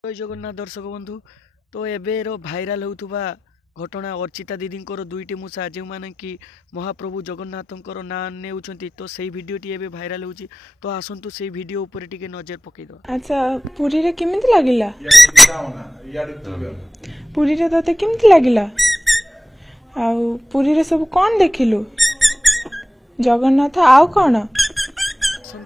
जय जगन्नाथ दर्शक बंधु। तो एबेर भाइराल होउथुबा घटना अर्चिता दीदींकर दुईटी मूषा जो माने कि महाप्रभु जगन्नाथंकर ना नेउछंती तो सेही वीडियोटी एबे भाइराल होउची। तो आसंतु सेही वीडियो ऊपर टिके नजर पकेइदबा। अच्छा पुरी रे केमिति लागिला? पुरी रे तते केमिति लागिला? आउ पुरी रे सब कोन देखिलु? जगन्नाथ आउ कोन?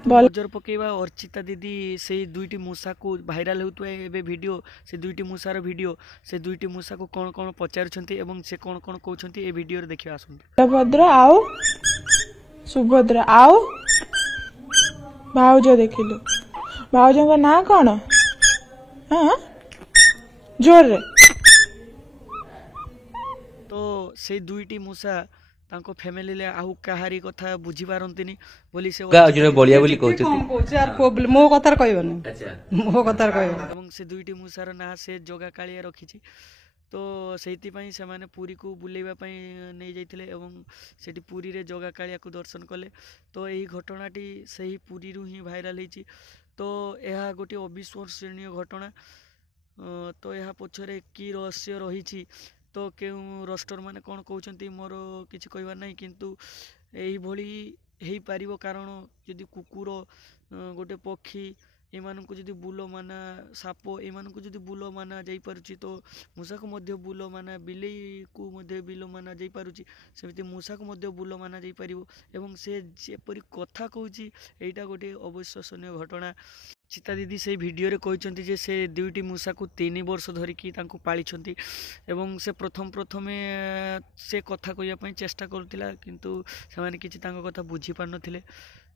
नजर पकेवा अर्चिता दीदी से दुईटी मूषा को भाइराल होउतुए एबे वीडियो से दुईटी मूषार वीडियो से दुईटी मूषा को कोन कोन पचारुछंती एवं से कोन कोन कहउछंती ए वीडियो रे देखिबा आसंतु। बलभद्र आउ सुभद्रा आउ भाउज देखिलु। भाउजଙ୍କ ना कोन? हां जोर रे। तो से दुईटी मूषा तांको फैमिली ले आउ काहारी कथा बुझी पारंतिनी बोली से गाजरे बलिया बोली कहउछथि यार प्रॉब्लम मो कथार कहबनी। अच्छा मो कथार कहबनी एवं से दुईटी मूषार ना से जोगा कालिया रखिछि। तो सेति पई से माने पुरी को बुलेबा पई नै जाइथिले एवं सेठी पुरी रे जोगा कालिया को दर्शन कले। तो एही घटनाटी सेही पुरी रु ही भाइराल हिछि। तो एहा गोटे अविश्वसनीय घटना। तो यहाँ पछरे की रहस्य रही तो क्यों रोस्टर माने कौन कहते मोर किसी कहबार ना किंतु यही भली हो पार कारण जदि कुकुर गोटे पक्षी एमानकु जदि बुल माना साप एमानकु जदि बुल माना जाई पारुची तो मूषा को मध्य बुल माना बिलेई को मध्य बिल माना जाई पारुची सेमिति मूषा को मध्य बुल माना जाई पारिबो एवं से जेपरि कथा कहूची एटा गोटे अविश्वसनीय घटना। चिता दीदी से वीडियो रे कहते जे से दुईटी मूषा को 3 वर्ष धरिकी तांको पालिछंती एवं से प्रथम से कथा कहया पई चेष्टा करथिला किंतु सेमाने किछि तांको कथा बुझी पार नथिले।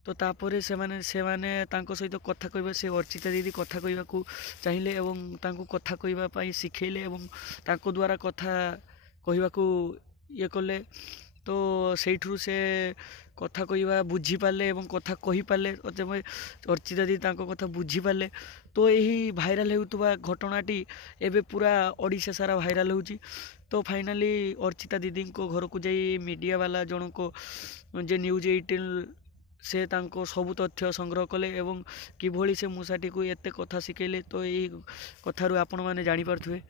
तो तापरे सेमाने तांको सहित कथा कहबा से अर्चिता दीदी कथा कहबा को चाहिए एवं तांको कथा कहबा पई सिखेले एवं तांको द्वारा कथा कहबा को ये कले। तो सेठू से कथा कहवा बुझी पारे एवं कथा कही पारे अर्चिता दीदी तांको कथा बुझी पारे। तो यही भाइराल होउतबा घटनाटी एबे पूरा ओडिशा सारा भाइराल होउची। तो फाइनाली अर्चिता दीदी को घर को जाई मीडिया वाला जन को जे न्यूज 18 से तांको सब तथ्य संग्रह कले एवं किभली से मूषाटी को एते कथा शिखेले। तो यही कथारु आपण माने जानि पारथुवे।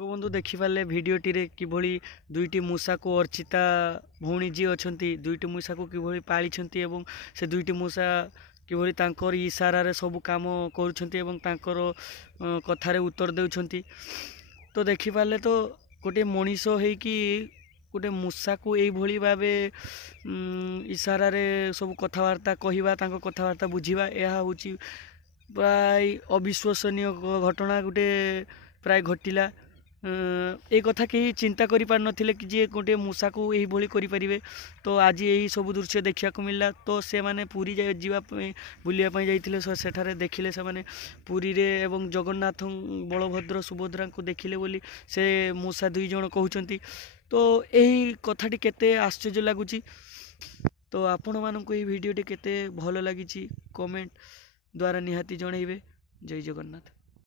बंधु देखिपारे भिडटी किभली दुईटी मूषा को अर्चिता भौणी जी अच्छा दुईटी मूषा को किभली पाली एवं से दुईटी मूषा किभली तांकर इशारा सब काम कर कथार उत्तर देउछंती। तो देखिपारे तो गोटे मनीष है कि गोटे मूषा को यही भाव इशारा सब कथबार्ता कहवा कथबार्ता बुझा यह हूँ प्राय अविश्वसनीय घटना गोटे प्राय घटिला। ए कथा कहीं चिंता करि पार नथिले कि जे गोटे मूषा को यही भली करि परिबे। तो आज यही सब दृश्य देखा मिलला। तो से माने पुरी जीवा बुलिया पई जाइथिले सेठारे देखिले से माने पुरी रे एवं जगन्नाथ बलभद्र सुभद्रा को देखिले बोली से मूषा दुई जण कहउचंती। तो यही कथाटी केते आश्चर्य लागुची। तो आपण मानक ये वीडियोटी केते भल लागिची कमेंट द्वारा निहाती जणैबे। जय जगन्नाथ।